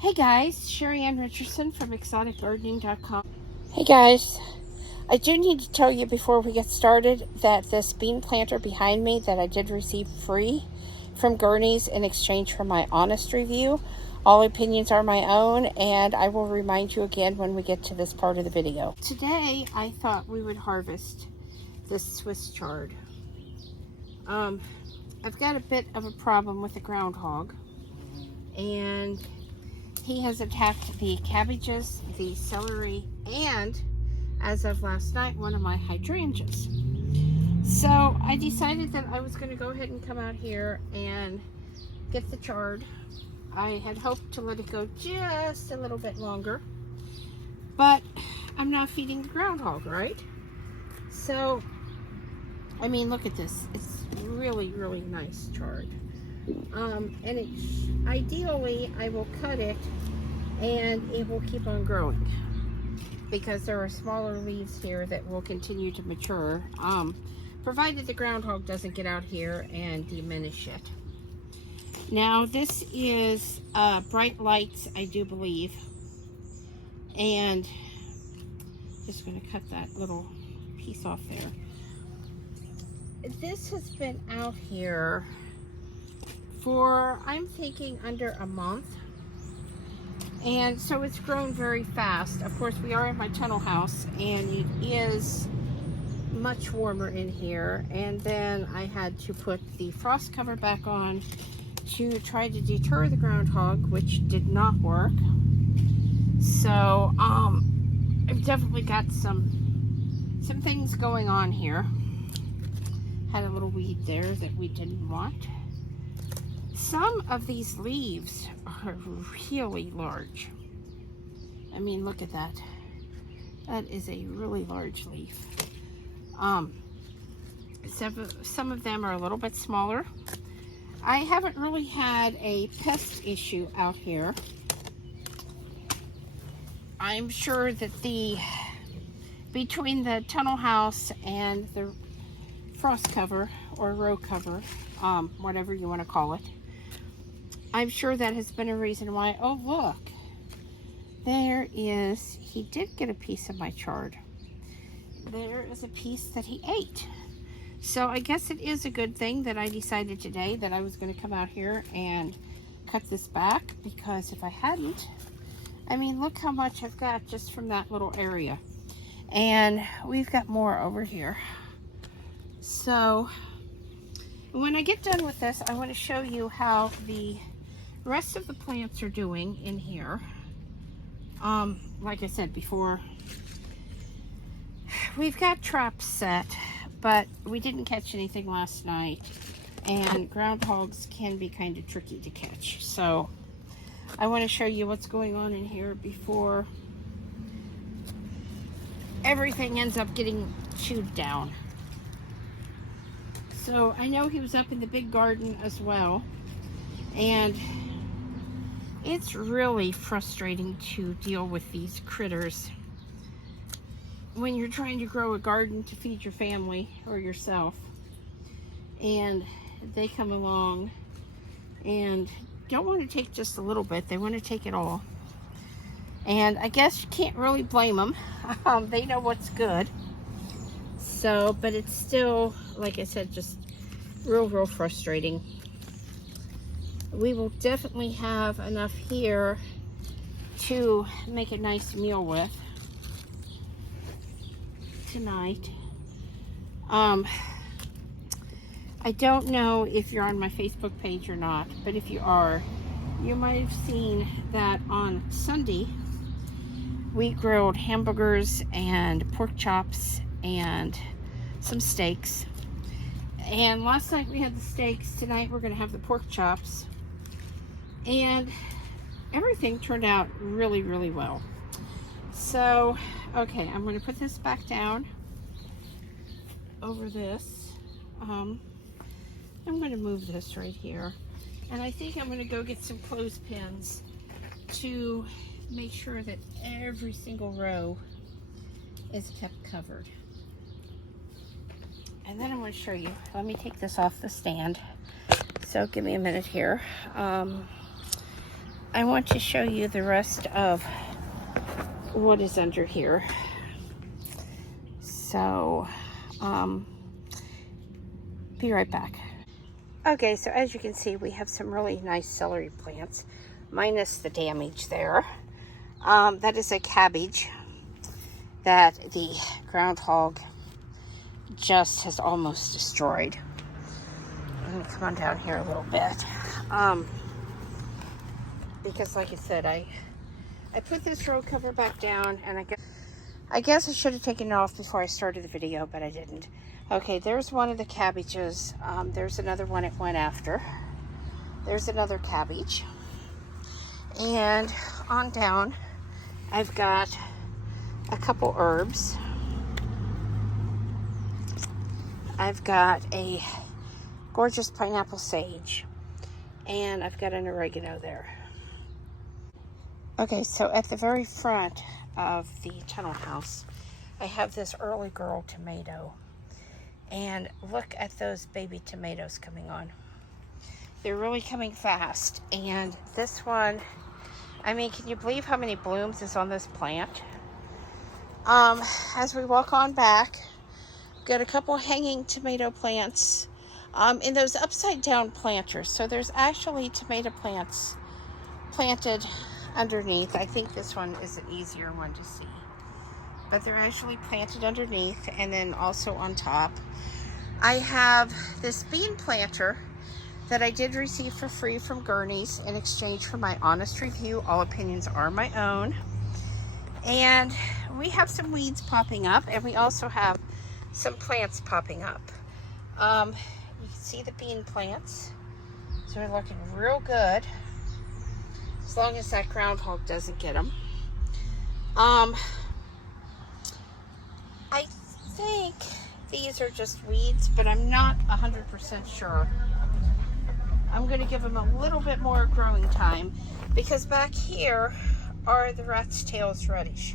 Hey guys, Sheri Ann Richerson from exoticgardening.com. Hey guys, I do need to tell you before we get started that this bean planter behind me that I did receive free from Gurney's in exchange for my honest review. All opinions are my own, and I will remind you again when we get to this part of the video. Today, I thought we would harvest this Swiss chard. I've got a bit of a problem with the groundhog, and he has attacked the cabbages, the celery, and as of last night, one of my hydrangeas. So I decided that I was going to go ahead and come out here and get the chard. I had hoped to let it go just a little bit longer, but I'm not feeding the groundhog, right? So, I mean, look at this. It's really, really nice chard. And ideally, I will cut it and it will keep on growing because there are smaller leaves here that will continue to mature, provided the groundhog doesn't get out here and diminish it. Now, this is Bright Lights, I do believe, and just going to cut that little piece off there. This has been out here for, I'm thinking, under a month, and so it's grown very fast. Of course, we are in my tunnel house and it is much warmer in here, and then I had to put the frost cover back on to try to deter the groundhog, which did not work. So I've definitely got some things going on here. Had a little weed there that we didn't want. Some of these leaves are really large. I mean, look at that. That is a really large leaf. Some of them are a little bit smaller. I haven't really had a pest issue out here. I'm sure that between the tunnel house and the frost cover or row cover, whatever you want to call it, I'm sure that has been a reason why. Oh, look, there is, he did get a piece of my chard. There is a piece that he ate. So I guess it is a good thing that I decided today that I was going to come out here and cut this back, because if I hadn't, I mean, look how much I've got just from that little area. And we've got more over here. So when I get done with this, I want to show you how the rest of the plants are doing in here. Like I said before, we've got traps set, but we didn't catch anything last night, and groundhogs can be kind of tricky to catch. So I want to show you what's going on in here before everything ends up getting chewed down. So I know he was up in the big garden as well, and it's really frustrating to deal with these critters when you're trying to grow a garden to feed your family or yourself, and they come along and don't want to take just a little bit. They want to take it all, and I guess you can't really blame them. They know what's good. So, but it's still, like I said, just real frustrating. We will definitely have enough here to make a nice meal with tonight. I don't know if you're on my Facebook page or not, but if you are, you might have seen that on Sunday we grilled hamburgers and pork chops and some steaks. And last night we had the steaks. Tonight we're going to have the pork chops. And everything turned out really well. So, okay, I'm going to put this back down over this. I'm going to move this right here. And I think I'm going to go get some clothespins to make sure that every single row is kept covered. And then I'm going to show you. Let me take this off the stand. So give me a minute here. I want to show you the rest of what is under here. So, be right back. Okay, so as you can see, we have some really nice celery plants, minus the damage there. That is a cabbage that the groundhog just has almost destroyed. I'm going to come on down here a little bit. Because like I said, I put this row cover back down, and I guess I should have taken it off before I started the video, but I didn't. Okay, there's one of the cabbages. There's another one it went after. There's another cabbage. And on down, I've got a couple herbs. I've got a gorgeous pineapple sage, and I've got an oregano there. Okay, so at the very front of the tunnel house, I have this early girl tomato, and look at those baby tomatoes coming on. They're really coming fast, and this one, I mean, can you believe how many blooms is on this plant? As we walk on back, we've got a couple hanging tomato plants in those upside down planters. So there's actually tomato plants planted underneath. I think this one is an easier one to see, but they're actually planted underneath, and then also on top I have this bean planter that I did receive for free from Gurney's in exchange for my honest review. All opinions are my own. And we have some weeds popping up, and we also have some plants popping up. You can see the bean plants, so they're looking real good, as long as that groundhog doesn't get them. I think these are just weeds, but I'm not 100% sure. I'm going to give them a little bit more growing time, because back here are the rat's tails radish,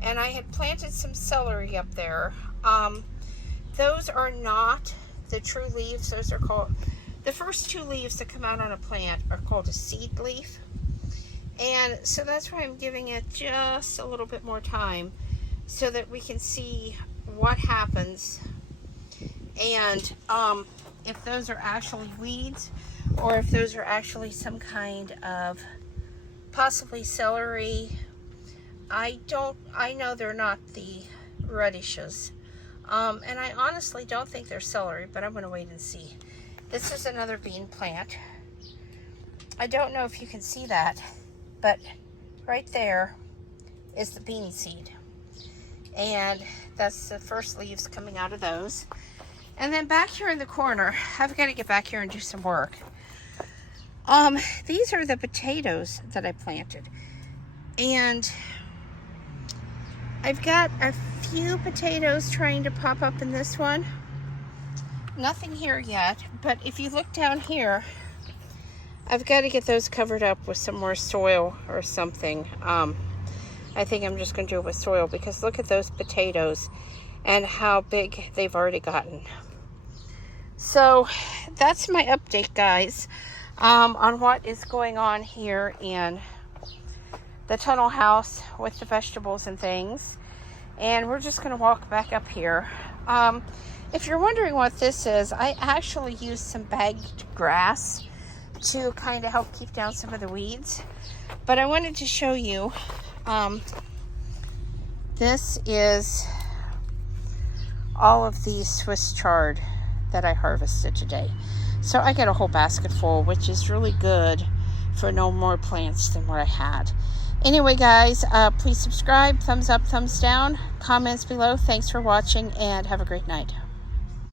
and I had planted some celery up there. Those are not the true leaves. Those are called, the first two leaves that come out on a plant are called a seed leaf. And so that's why I'm giving it just a little bit more time, so that we can see what happens, and if those are actually weeds, or if those are actually some kind of possibly celery. I know they're not the radishes, and I honestly don't think they're celery, but I'm going to wait and see. This is another bean plant. I don't know if you can see that, but right there is the bean seed, and that's the first leaves coming out of those. And then back here in the corner, I've got to get back here and do some work. These are the potatoes that I planted, and I've got a few potatoes trying to pop up in this one. Nothing here yet, but if you look down here, I've got to get those covered up with some more soil or something. I think I'm just going to do it with soil, because look at those potatoes and how big they've already gotten. So that's my update, guys, on what is going on here in the tunnel house with the vegetables and things. And we're just going to walk back up here. If you're wondering what this is, I actually used some bagged grass to kind of help keep down some of the weeds. But I wanted to show you, this is all of the Swiss chard that I harvested today. So I got a whole basket full, which is really good for no more plants than what I had. Anyway, guys, please subscribe, thumbs up, thumbs down, comments below. Thanks for watching, and have a great night.